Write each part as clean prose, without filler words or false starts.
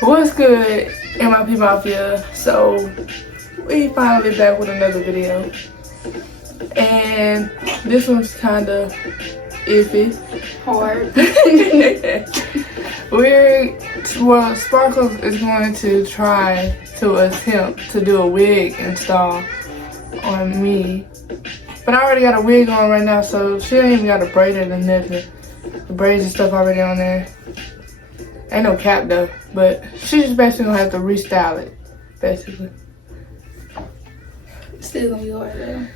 What's good, M.I.P. Mafia? So, we finally back with another video. And this one's kind of iffy. Hard. Sparkles is going to try to attempt to do a wig install on me. But I already got a wig on right now, so she ain't even got a braid or nothing. The braids and stuff already on there. Ain't no cap though, but she's just basically gonna have to restyle it, basically. Still gonna be hard though.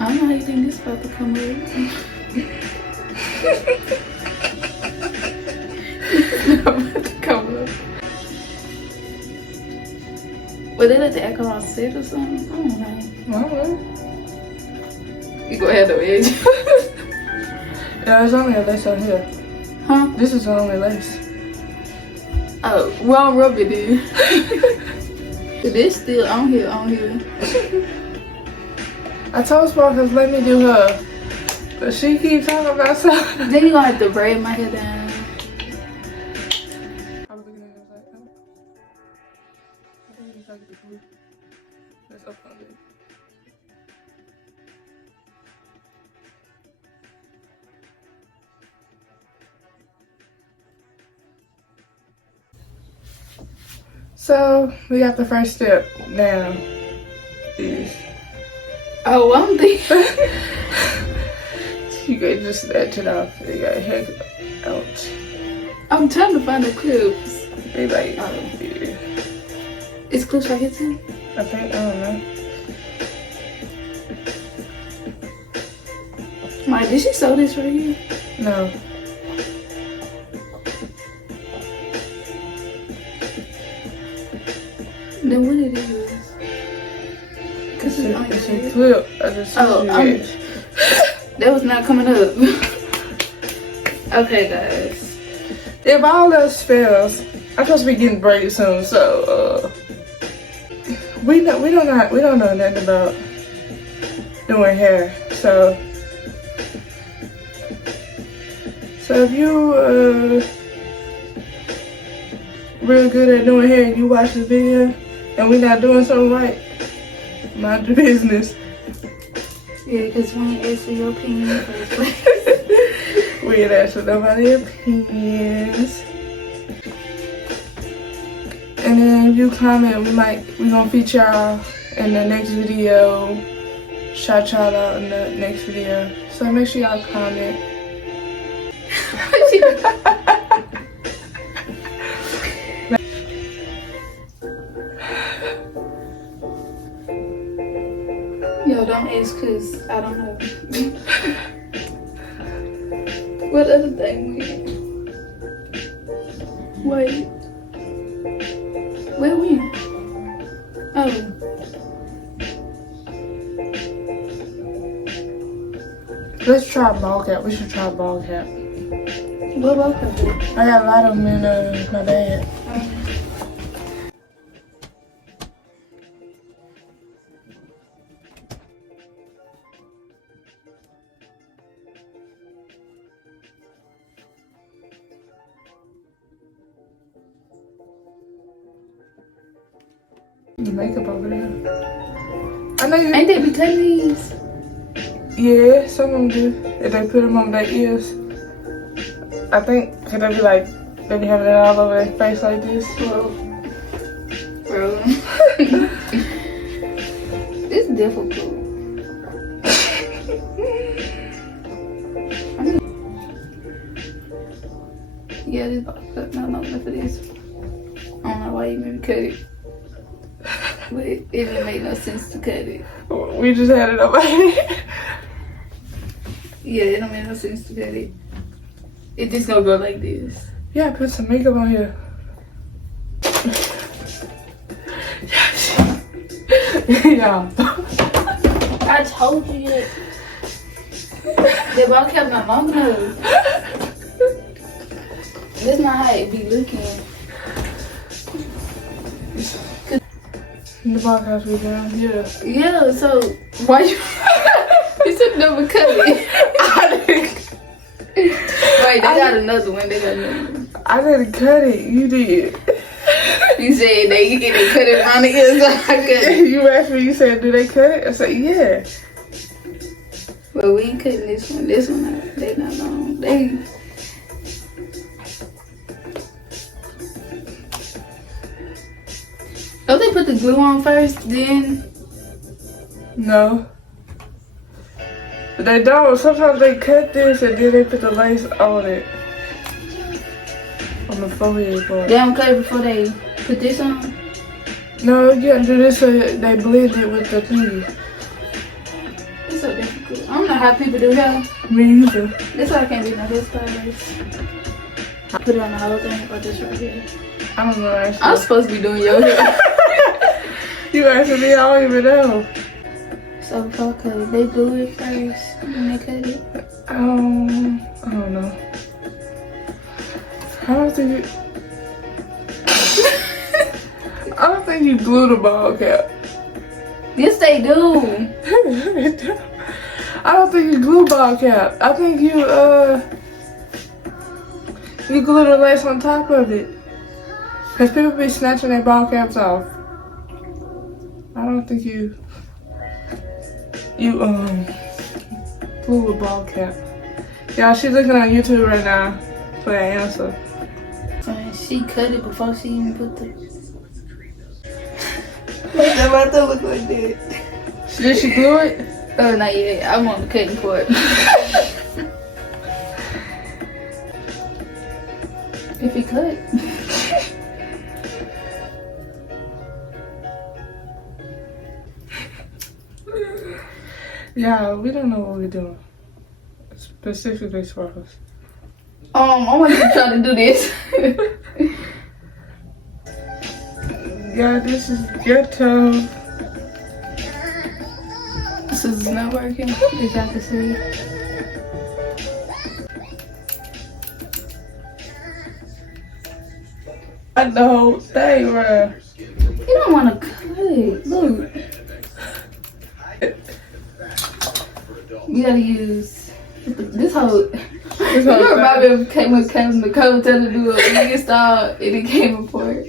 I don't know how you think this about to come up. But they let the alcohol sit or something? I don't know. I don't know. You go ahead though, edge. Yeah, there's only a lace on here. Huh? This is the only lace. Oh, well, I'll rub it in. It is still on here, I told Sparkles let me do her, but she keeps talking about something. Then you gonna have to braid my hair down. I'm looking at it like, oh. I think it's like the glue that's up on it. So we got the first step down. Is Oh, one thing. you could just snatch it off. You got hair out. I'm trying to find the clips. They like, yeah. Is clips right here too? I think, I don't know. Mike, did she sew this right here? No. Then what it is? Cause It's a clip. I just told you that. That was not coming up. Okay, guys. If all else fails, I'm supposed to be getting braids soon, so we don't know nothing about doing hair. So if you real good at doing hair and you watch the video and we not doing something right, mind your business. Yeah, because we ain't asked for your opinion in the first place. We ain't asked for nobody's opinions. And then if you comment, we gonna feature y'all in the next video. Shout y'all out in the next video. So make sure y'all comment. Yo, don't ask cause I don't know. What other thing we? Wait. Where we? Oh. Let's try ball cap. We should try ball cap. What about that? I got a lot of them in my bag. The makeup over there. I know you. Ain't they be cutting these? Yeah, some of them do. If they put them on their ears, I think, cause they be like, they be having it all over their face like this. Bro. It's difficult. Yeah, this box cut. No, enough for this. I don't know why you made me cut it. But it didn't make no sense to cut it. We just had it up my head. Yeah, it don't make no sense to cut it. It just gonna go like this. Yeah, put some makeup on here. Yeah. I told you that. The ball cap not long enough. That's not how it be looking. The ball caps be down. Yeah. Yeah, so why you you should never cut it. I didn't. Wait, they got another one. They got another one. I didn't cut it. You did. You said they cut it around the inside. I cut it. You asked me. You said, "Do they cut it?" I said, "Yeah." But we ain't cutting this one. This one, they not long. They. Don't they put the glue on first, then? No. They don't. Sometimes they cut this and then they put the lace on it. On the forehead part. They don't cut it before they put this on? No, you gotta do this so they blend it with the thingy. It's so difficult. I don't know how people do hair. Me either. That's why I can't be no hairstylist. I put it on the whole thing or just right here. I don't know actually. I'm supposed to be doing your hair. You asking me? I don't even know. So if I cut it, they glue it first and they cut it. I don't know. I don't think I don't think you glue the ball cap. Yes, they do. I don't think you glue ball cap. I think you glue the lace on top of it. Cause people be snatching their ball caps off. I don't think you glue a ball cap. Yeah, she's looking on YouTube right now for that answer. And she cut it before she even put the. That about to look like that. Did she glue it? Oh, not yet. I'm on the cutting board. If it cut. Yeah, we don't know what we're doing. Specifically for us. I want you to try to do this. Yeah, this is your toe. This is not working, as y'all can see. I know, dang, bruh. You don't want to cut it. Look. You gotta use this whole. You remember when Kevin the cover tell to do a wig style and it came apart.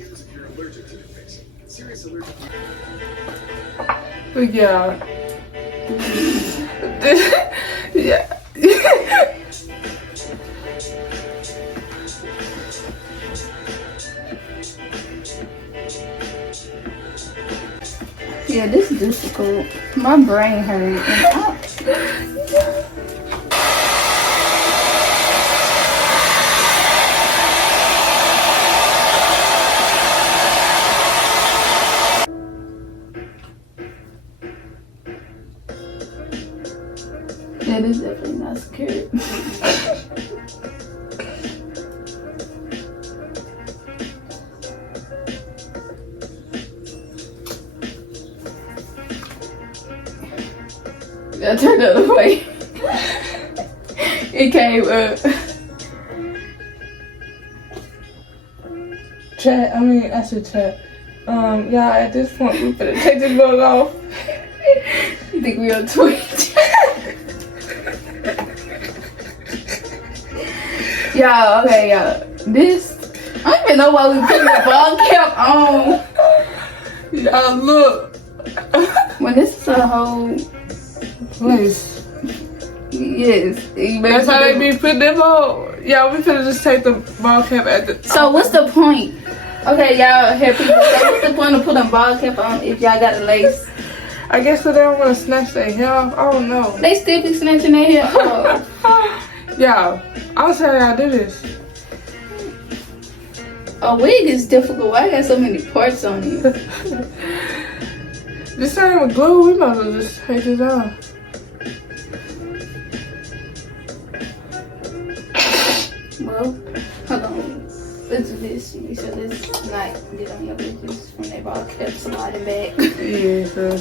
But yeah. Yeah. Yeah, this is difficult. My brain hurt. That is definitely not secure. I turned the other way. It came up. Chat, I said chat. Yeah, at this point, we better take this book off. You think we on Twitch? Yeah, okay, yeah. This, I don't even know why we put the ball cap on. Y'all look. When this is a whole Place. yes. That's how they be putting them on. Yeah, we could just take the ball cap at the. So what's the point? Okay, y'all here people. So what's the point of putting a ball cap on if y'all got a lace? I guess so they don't want to snatch their hair off. I don't know. They still be snatching their hair off. Yeah, I'll tell y'all do this. A wig is difficult. Why I got so many parts on it? This ain't with glue. We might as well just take this off. Well, hold on. Let's do this. Make sure this not get on your bitches when they ball kept sliding back. Yeah, so.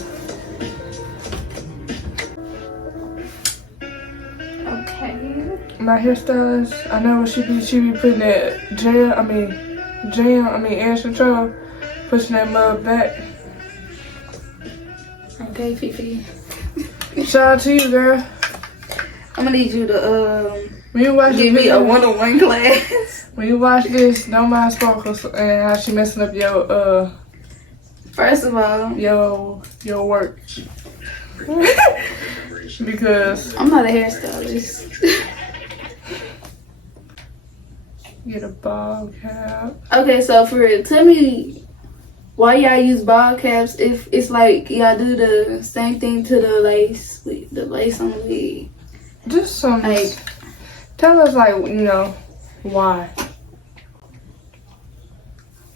Okay. My hairstylist, I know what she be putting that air control, pushing that mud back. Okay, Fifi. Shout out to you, girl. I'm gonna need you to When you watch give me a one-on-one class. When you watch this, don't mind Sparkles and how she messing up your First of all, your work. Because I'm not a hairstylist. get a ball cap. Okay, so for real, tell me why y'all use ball caps if it's like y'all do the same thing to the lace with the lace on the wig. Just some Like, tell us why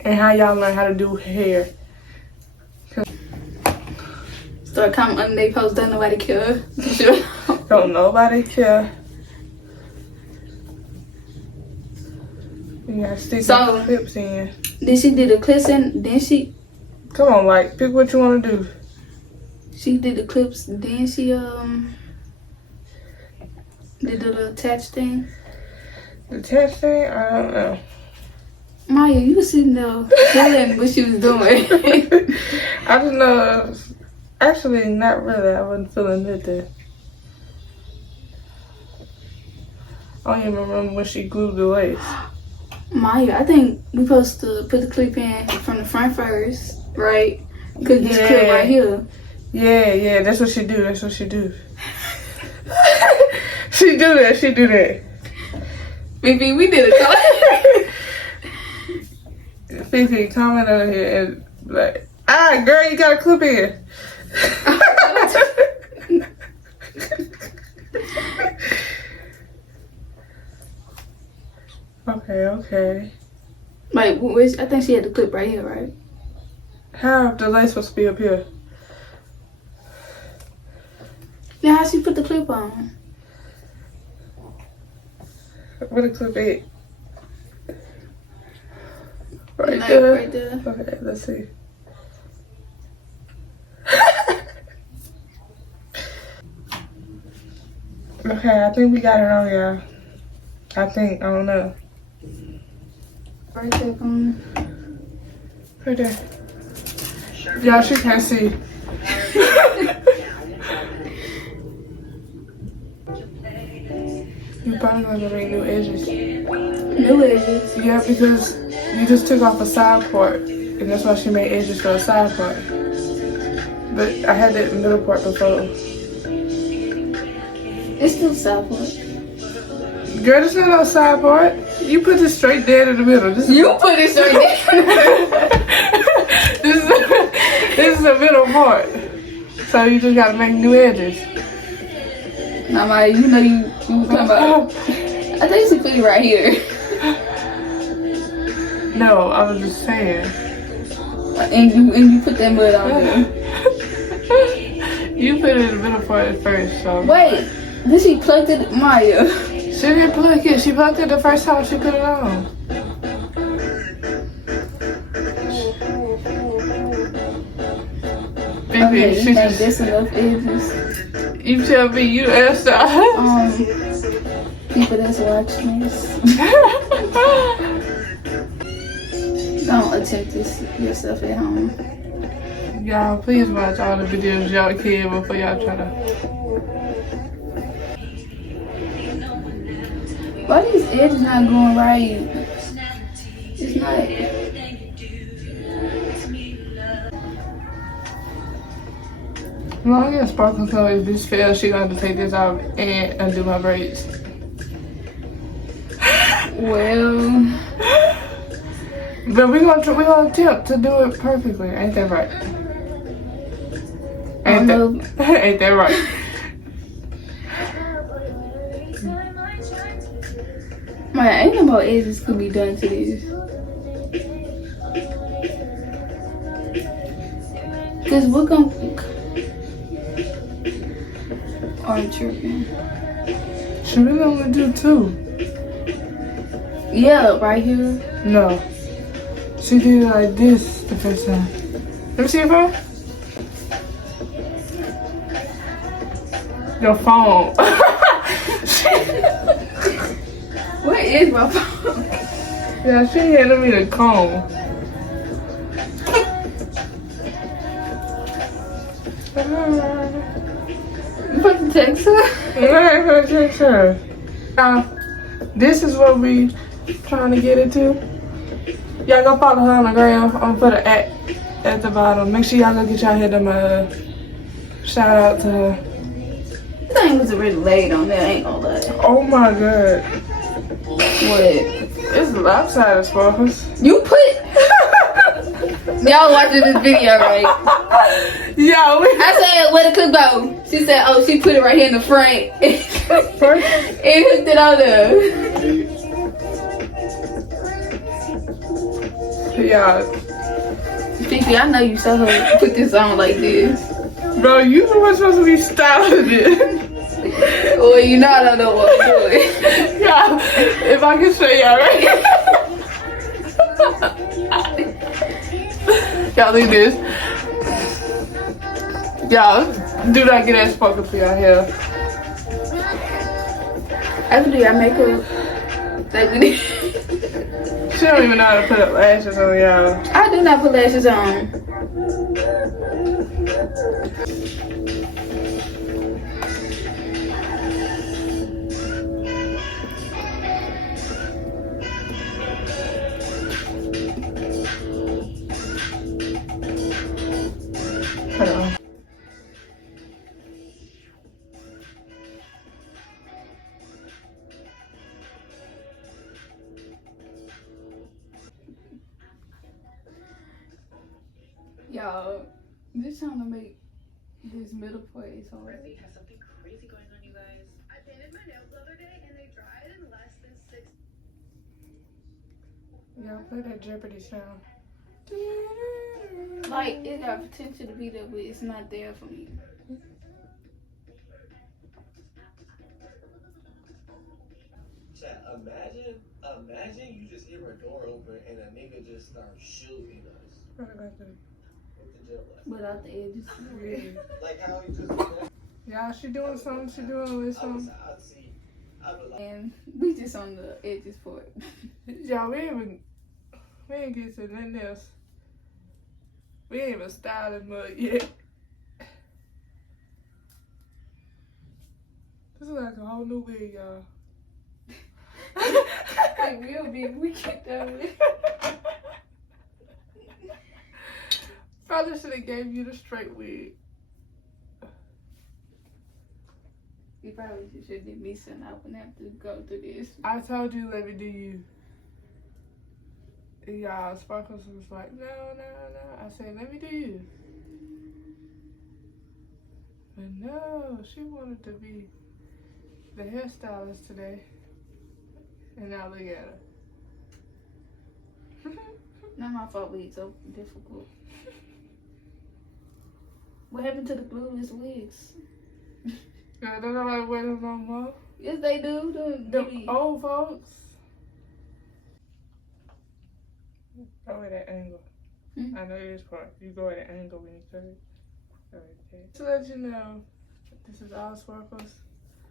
and how y'all learn how to do hair. start commenting on they post, don't nobody care. Don't nobody care. You gotta stick the clips in. Then she did the clips in, then she Come on, like, pick what you want to do. did the clips, then she did the little attach thing. The attach thing, I don't know. Maya, you was sitting there telling what she was doing. I don't know. Actually, not really. I wasn't feeling it there. I don't even remember when she glued the lace. Maya, I think we supposed to put the clip in from the front first, right? Because this clip right here. Yeah, that's what she do. That's what she do. She do that. Fifi, we did it. Fifi, comment over here and like, girl, you got a clip in. Okay. Like, I think she had the clip right here, right? How the lace supposed to be up here? Now, how she put the clip on? Where the clip at? Right Like, there. right there. Okay, let's see. Okay, I think we got it on, y'all. I don't know. Right there, Right there. Y'all, she can't see. You probably gonna make new edges. New edges? Yeah, because you just took off a side part, and that's why she made edges for a side part. But I had that middle part before. It's still side part. Girl, this not no side part. You put this straight dead in the middle. You put it straight there. This is the middle part. So you just gotta make new edges. Nah, Maya, you know you talking about. I think she put it right here. No, I was just saying. And you put that mud on there. You put it in the middle part at first, so. Wait, did she pluck it, Maya? She didn't pluck it. She plucked it the first time she put it on. Okay, She you think just, this enough edges? you tell me you asked her. People that's watching this, don't attempt this yourself at home. Y'all, please watch all the videos y'all can before y'all try to. Why these edges not going right? It's not. As long as Sparkle Chloe this fails, she gonna have to take this off and undo my braids. Well, But we gonna attempt to do it perfectly. Ain't that right? Ain't that right? man, ain't no more edges could be done to this. Cause we're gonna. I'm tripping. Should we only do two? Yeah, right here. No. She did it like this the first time. Let me see your phone. Your phone. Where is my phone? Yeah, she handed me the comb. You supposed to text her? Yeah, I'm gonna text her. This is what we trying to get into. Y'all go follow her on the gram. I'm gonna put an at the bottom. Make sure y'all go get y'all head them shout out to her. This thing was really late on there, I ain't gonna lie. Oh my god. What? It's lopsided, Sparkles. You put... Y'all watching this video, right? Yeah, I said, where the clip go? She said, oh, she put it right here in the front. And hooked it on there. Yeah. Fifi, I know you saw her put this on like this. Bro, you the one supposed to be styling it. Well, you know I don't know what I'm doing. Yeah, if I can show y'all right y'all do this. Y'all, do not get that sparkle for y'all hair. I can do your makeup. She don't even know how to put up lashes on y'all. I do not put lashes on. Hold on. Y'all, this trying to make this middle part is hard. Has something crazy going on, you guys. I painted my nails the other day and they dried in less than 6. Y'all play that Jeopardy sound. Like, it got potential to be there, but it's not there for me. Chat, imagine you just hear a door open and a nigga just starts shooting us. What about that? With the jet lag. Without the edges. Yeah. Like how he just. Y'all, she doing something. She doing with something. I'd be like, And we just on the edges for it. Y'all, we ain't get to nothing else. We ain't even started mud yet. This is like a whole new wig, y'all. It will be if we get done with it. Probably should have gave you the straight wig. You probably should give me some. I wouldn't have to go through this. I told you, let me do you. And y'all, Sparkles was like, no. I said, let me do you. But no, she wanted to be the hairstylist today. And now look at her. Not my fault wigs so difficult. What happened to the glueless wigs? Yeah, they don't like wear them no more. Yes, they do. The old folks. Go at that angle. I know this part. You go at an angle when you cut it. Right there. To let you know, this is all Sparkles.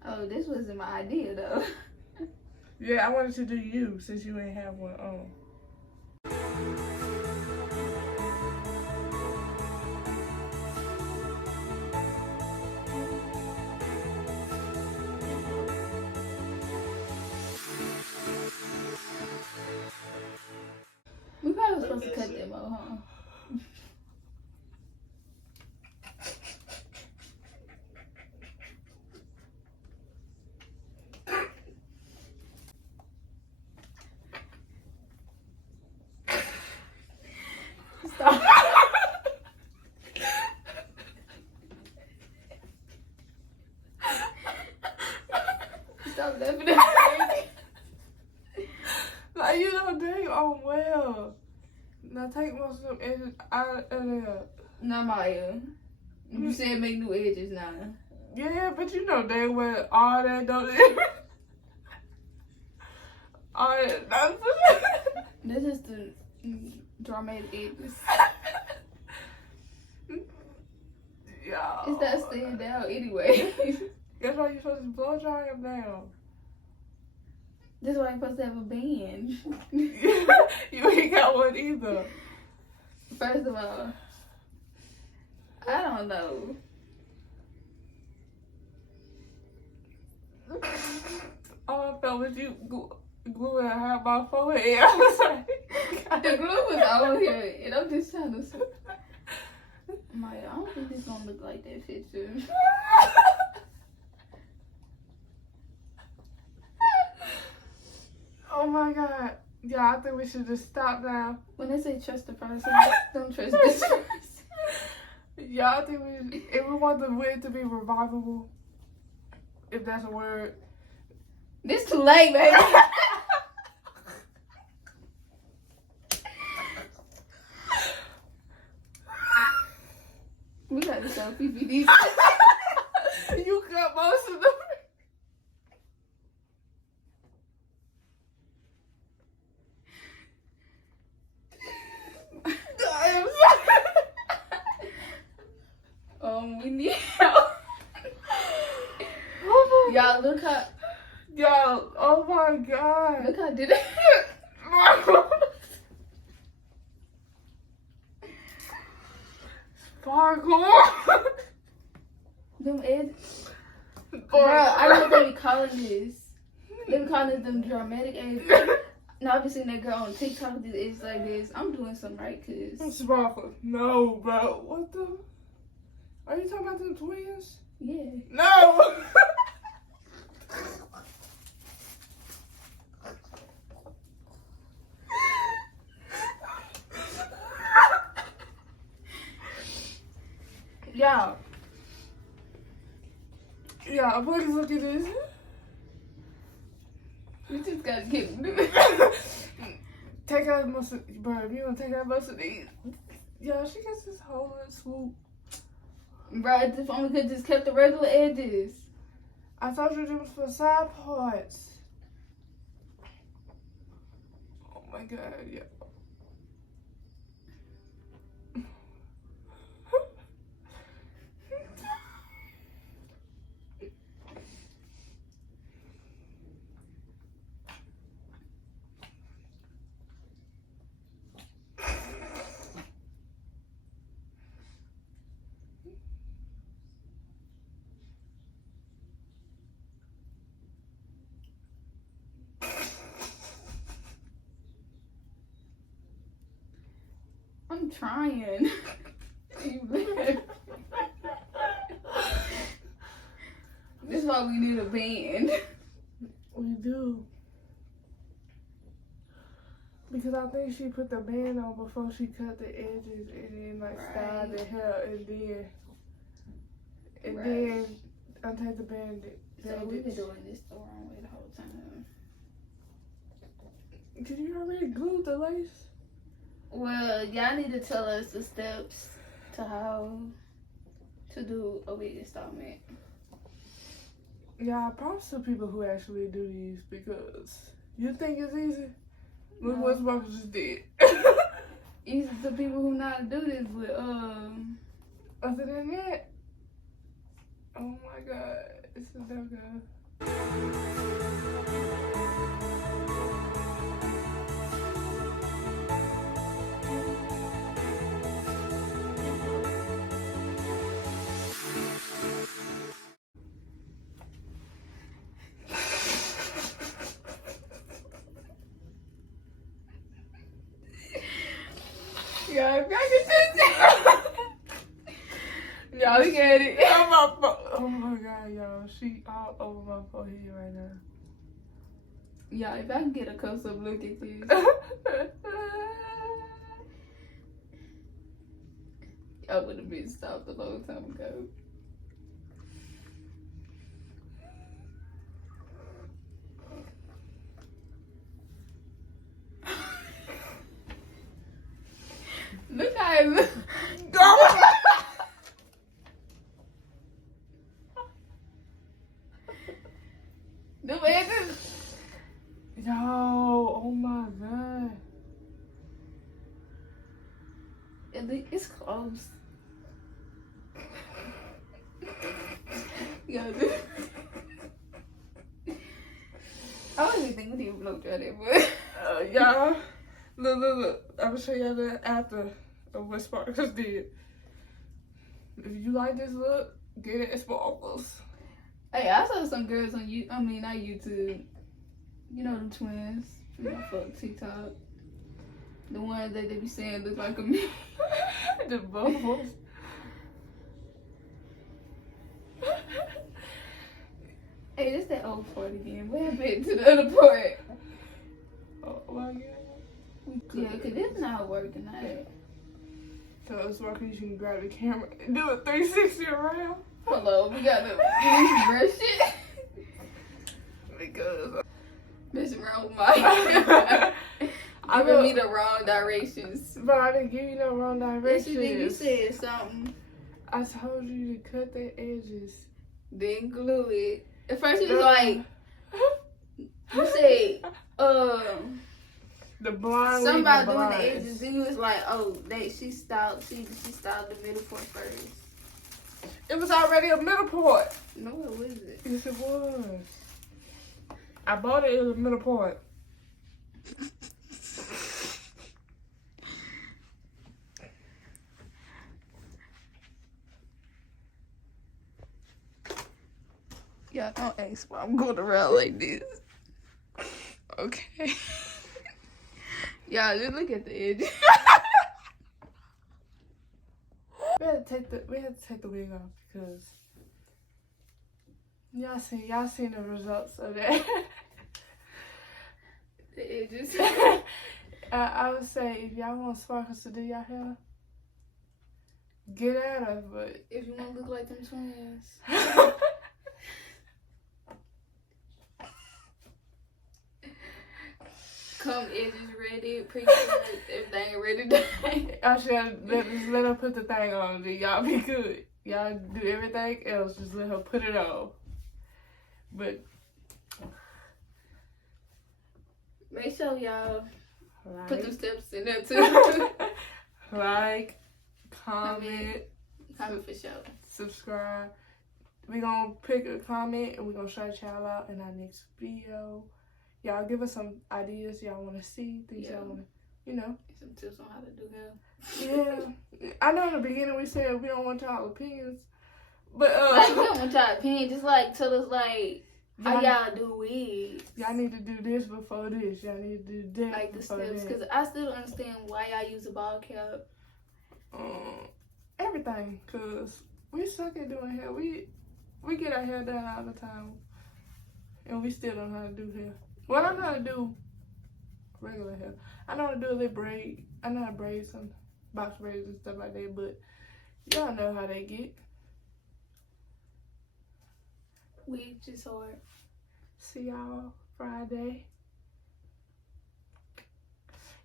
Oh, this wasn't my idea though. Yeah, I wanted to do you since you ain't have one on. We probably was supposed to cut them out, huh? Stop. Stop laughing at me. Like, you know, dang on well. Now take most of them edges out of there. Not Maya. You said make new edges now. Yeah, but you know dang well all that don't all that nonsense. This is the dramatic edges. Yeah. It's not staying down anyway. That's why you're supposed to blow dry them down. This is why I'm supposed to have a band. You ain't got one either. First of all, I don't know. All I felt was you gluing a half my forehead. I was like, The glue was all here, and I'm just trying to say, Maya, I don't think this gonna look like that picture. Oh my god. Yeah, I think we should just stop now. When they say trust the person, don't trust this person. Yeah, I think if we want the wig to be revivable, if that's a word. This too late, baby. We got to sell PPDs. You cut most of them. I'm sorry. We need help. Y'all, look how. Yo, oh my god. Look how did it. Sparkle. Them edges. Bro, I know what they be calling this. They be calling it them dramatic edges. Now, I've been seeing that girl on TikTok with these edges like this. I'm doing something right, cause. Sparkle. No, bro. What the? Are you talking about them twins? Yeah. No. Y'all. Yeah, please look at this. You just gotta get. Take out most of, bro, if you don't take out most of these. Yeah, she gets this whole little swoop. Bro, if only could just kept the regular edges. I thought you did for side parts. Oh my god, yeah. I'm trying. This is why we need a band. We do. Because I think she put the band on before she cut the edges and then like styled the hair and then untied the band. So we've been doing this the wrong way the whole time. Did you already glue the lace? Well, y'all need to tell us the steps to how to do a wig installment. Yeah, props to people who actually do these because you think it's easy? Look No. what Sparkle just did. Easy to people who know how to do this, but Other than that, oh my god, it's a dumb girl. yeah, if y'all can just y'all look at it. Oh my god, y'all, she all over my forehead right now. Y'all, if I can get a close-up look at this, I would have been stopped a long time ago. Look how it looks. The edges. Yo, oh my god. It's close. Yeah, I don't even think we need to blow dry that, but Y'all, look. I'm gonna show y'all the after of what Sparkles did. If you like this look, get it at Sparkles. Hey, I saw some girls on you. I mean, not YouTube. You know the twins from my fuck TikTok. The ones that they be saying look like a me. The bubbles. Hey, this that old part again. What happened to the other part? Oh my god. Yeah, cause it's not working out. So it's working. You can grab the camera and do a 360 around. Hello, we gotta do this brush shit. Because Messing around with my. I Giving know, me the wrong directions. but I didn't give you no wrong Yes, directions. you did. You said something. I told you to cut the edges. Then glue it. At first, he was like, you said, the blind. something about the doing the blinds. edges. Then he was like, oh, she styled the middle part first. It was already a middle part. No, it wasn't. Yes, it was. I bought it as a middle part. Y'all don't ask why I'm going around like this. Okay. Y'all just look at the edge. We had to take the wig off because y'all seen the results of that. The edges. I would say if y'all want sparkles to do y'all hair, get at us, but If you want to look like them twins. Come edges ready, pre-cut, everything ready. I should let her put the thing on. Then y'all be good. Y'all do everything else. Just let her put it on. But Make sure y'all like, put them steps in there too. like, comment, Comment for sure. subscribe. We gonna pick a comment and we gonna shout y'all out in our next video. Y'all give us some ideas y'all want to see, things y'all want to, you know. Some tips on how to do hair. Yeah, I know in the beginning we said we don't want y'all opinions, but Like, we don't want y'all opinion. Just like tell us like how y'all do wigs. y'all need to do this before this. Y'all need to do that Like the before steps, that. because I still don't understand why y'all use a ball cap. Everything, cause we suck at doing hair. We get our hair done all the time, and we still don't know how to do hair. Well, I know how to do regular hair. I know how to do a little braid. I know how to braid some box braids and stuff like that, but y'all know how they get. Wigs is hard. See y'all Friday.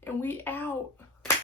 And we out.